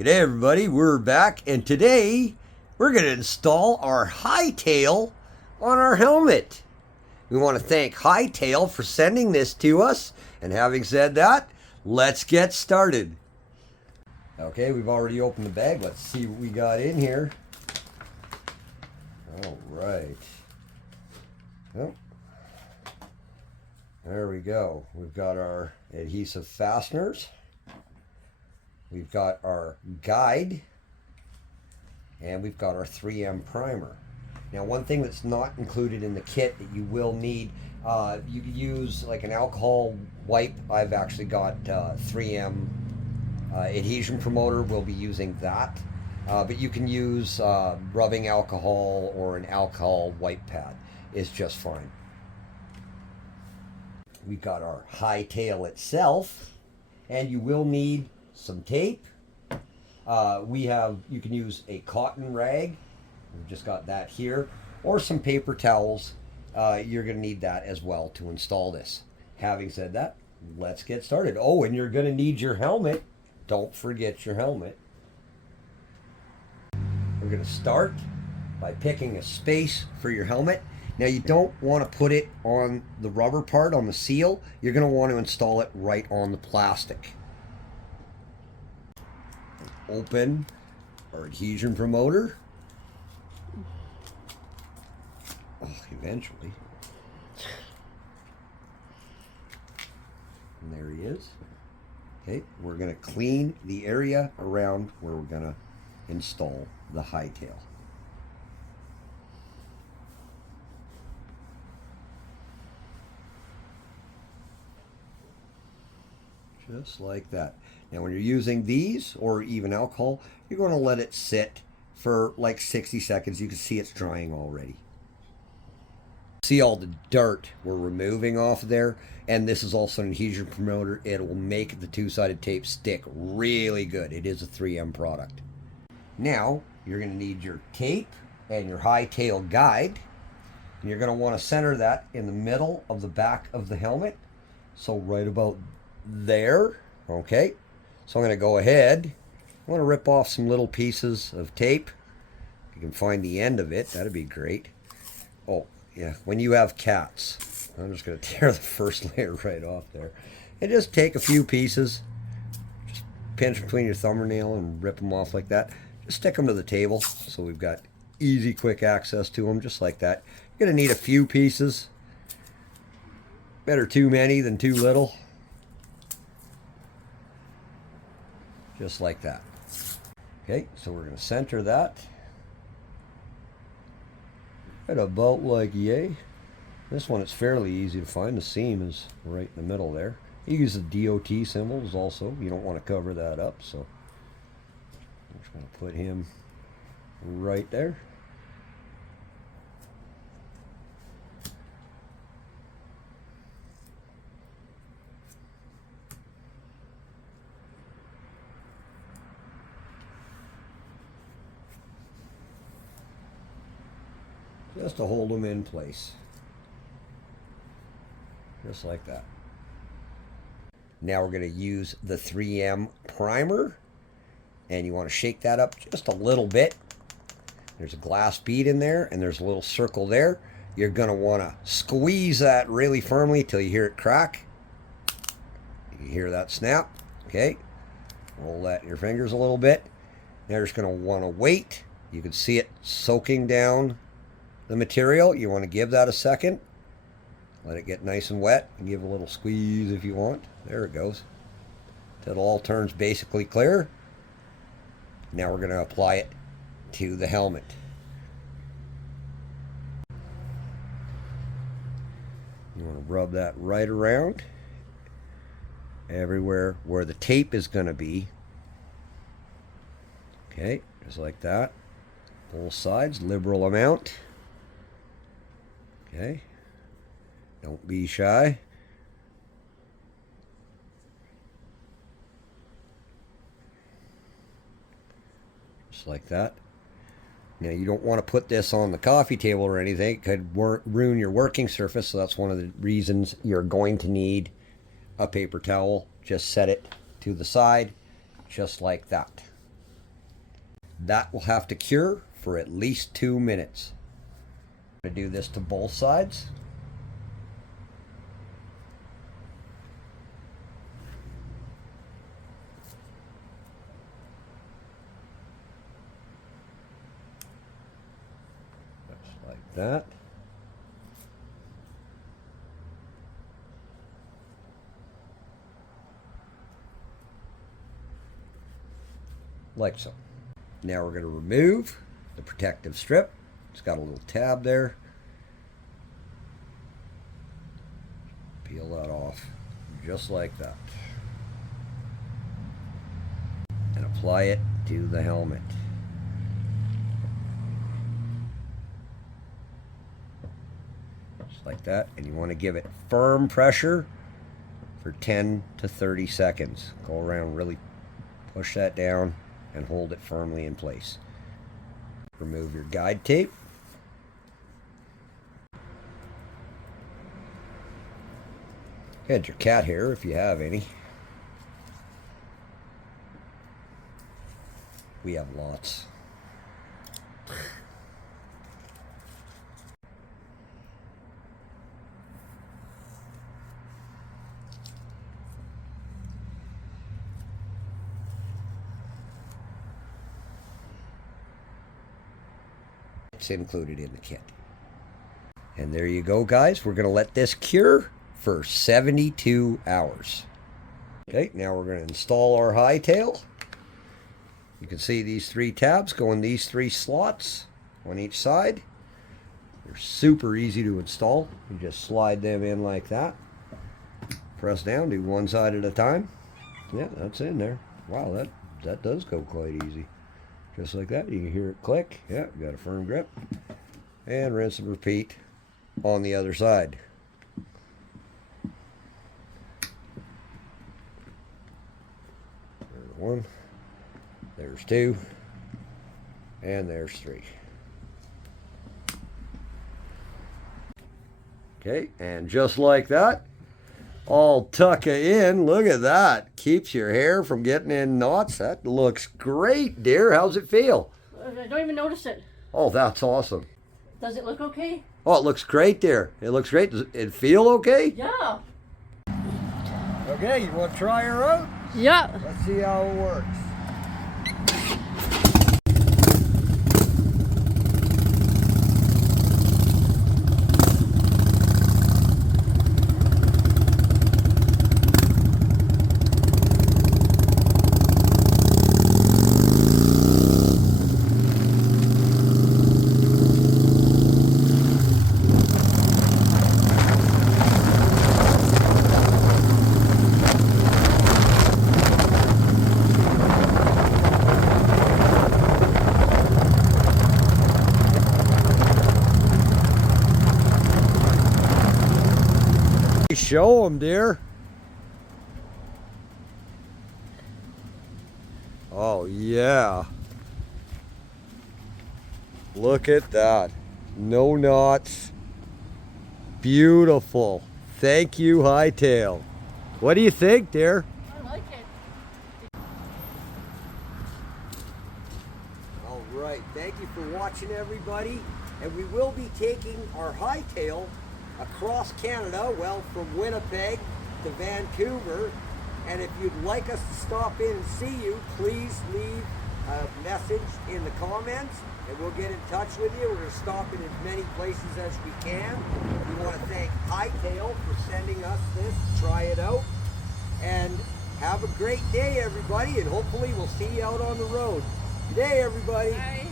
G'day everybody, we're back and today we're going to install our Hightail on our helmet. We want to thank Hightail for sending this to us, and having said that, let's get started. Okay, we've already opened the bag. Let's see what we got in here. Alright. Oh. There we go. We've got our adhesive fasteners. We've got our guide, and we've got our 3M primer. Now, one thing that's not included in the kit that you will need, you could use like an alcohol wipe. I've actually got 3M adhesion promoter. We'll be using that. But you can use rubbing alcohol or an alcohol wipe pad. It's just fine. We've got our Hightail itself, and you will need some tape. You can use a cotton rag. We've just got that here, or some paper towels. You're going to need that as well to install this. Having said that, let's get started. Oh, and you're going to need your helmet. Don't forget your helmet. We're going to start by picking a space for your helmet. Now, you don't want to put it on the rubber part, on the seal. You're going to want to install it right on the plastic. Open our adhesion promoter. Eventually. And there he is. Okay, we're going to clean the area around where we're going to install the Hightail. Just like that. Now, when you're using these or even alcohol, you're going to let it sit for like 60 seconds. You can see it's drying already. See all the dirt we're removing off of there, and this is also an adhesion promoter. It will make the two-sided tape stick really good. It is a 3M product. Now, you're going to need your tape and your Hightail guide. And you're going to want to center that in the middle of the back of the helmet. So right about there. Okay. So I'm going to go ahead. I'm going to rip off some little pieces of tape. If you can find the end of it, that'd be great. Oh, yeah. When you have cats, I'm just going to tear the first layer right off there. And just take a few pieces. Just pinch between your thumbnail and rip them off like that. Just stick them to the table so we've got easy, quick access to them, just like that. You're going to need a few pieces. Better too many than too little. Just like that. Okay, so we're going to center that at about like yay. This one is fairly easy to find. The seam is right in the middle there. You use the DOT symbols also. You don't want to cover that up, so I'm just going to put him right there. Just to hold them in place. Just like that. Now we're going to use the 3M primer. And you want to shake that up just a little bit. There's a glass bead in there, and there's a little circle there. You're going to want to squeeze that really firmly till you hear it crack. You hear that snap. Okay. Roll that in your fingers a little bit. Now you're just going to want to wait. You can see it soaking down the material. You want to give that a second. Let it get nice and wet, and give a little squeeze if you want. There it goes. Till it all turns basically clear. Now we're going to apply it to the helmet. You want to rub that right around everywhere where the tape is going to be. Okay, just like that. Both sides, liberal amount. Okay, don't be shy. Just like that. Now, you don't want to put this on the coffee table or anything. It could ruin your working surface, so that's one of the reasons you're going to need a paper towel. Just set it to the side, just like that. That will have to cure for at least 2 minutes. I'm going to do this to both sides. Just like that. Like so. Now we're going to remove the protective strip. It's got a little tab there. Peel that off just like that. And apply it to the helmet. Just like that. And you want to give it firm pressure for 10 to 30 seconds. Go around, really push that down and hold it firmly in place. Remove your guide tape. And your cat hair if you have any. We have lots. It's included in the kit. And there you go, guys. We're going to let this cure for 72 hours. Okay, now we're going to install our Hightail. You can see these 3 tabs go in these 3 slots on each side. They're super easy to install. You just slide them in like that. Press down, do one side at a time. Yeah, that's in there. Wow, that does go quite easy. Just like that, you can hear it click. Yeah, got a firm grip. And rinse and repeat on the other side. There's 1, there's 2, and there's 3. Okay, and just like that, all tuck it in. Look at that. Keeps your hair from getting in knots. That looks great, dear. How's it feel? I don't even notice it. Oh, that's awesome. Does it look okay? Oh, it looks great, dear. It looks great. Does it feel okay? Yeah. Okay, you want to try her out? Yeah. Let's see how it works. Show them, dear. Oh, yeah. Look at that. No knots. Beautiful. Thank you, Hightail. What do you think, dear? I like it. All right. Thank you for watching, everybody. And we will be taking our Hightail across Canada, well, from Winnipeg to Vancouver. And if you'd like us to stop in and see you, please leave a message in the comments and we'll get in touch with you. We're going to stop in as many places as we can. We want to thank Hightail for sending us this to try it out. And have a great day, everybody, and hopefully we'll see you out on the road. Good day, everybody. Bye.